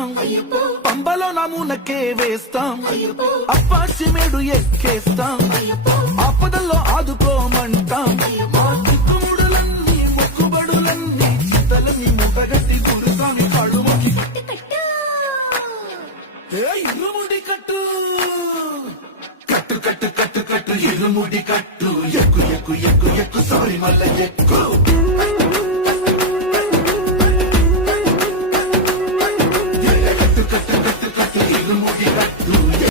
చేస్తాం పంబలో నమూనకే వేస్తాం అప్పాచి మేడు ఎక్కేస్తాం ఆపదల్లో ఆదుకోమంటాం మా దిక్కుముడులన్నీ మొక్కుబడులన్నీ చిత్తలన్నీ ముఖగట్టి గురుస్వామి కడుముకి ఇరుముడి కట్టు కట్టు కట్టు కట్టు కట్టు ఇరుముడి కట్టు ఎక్కు ఎక్కు ఎక్కు ఎక్కు సారీ మల్ల ఎక్కు కట్టు కట్టు కట్టు కట్టు ఇరుముడి కట్టు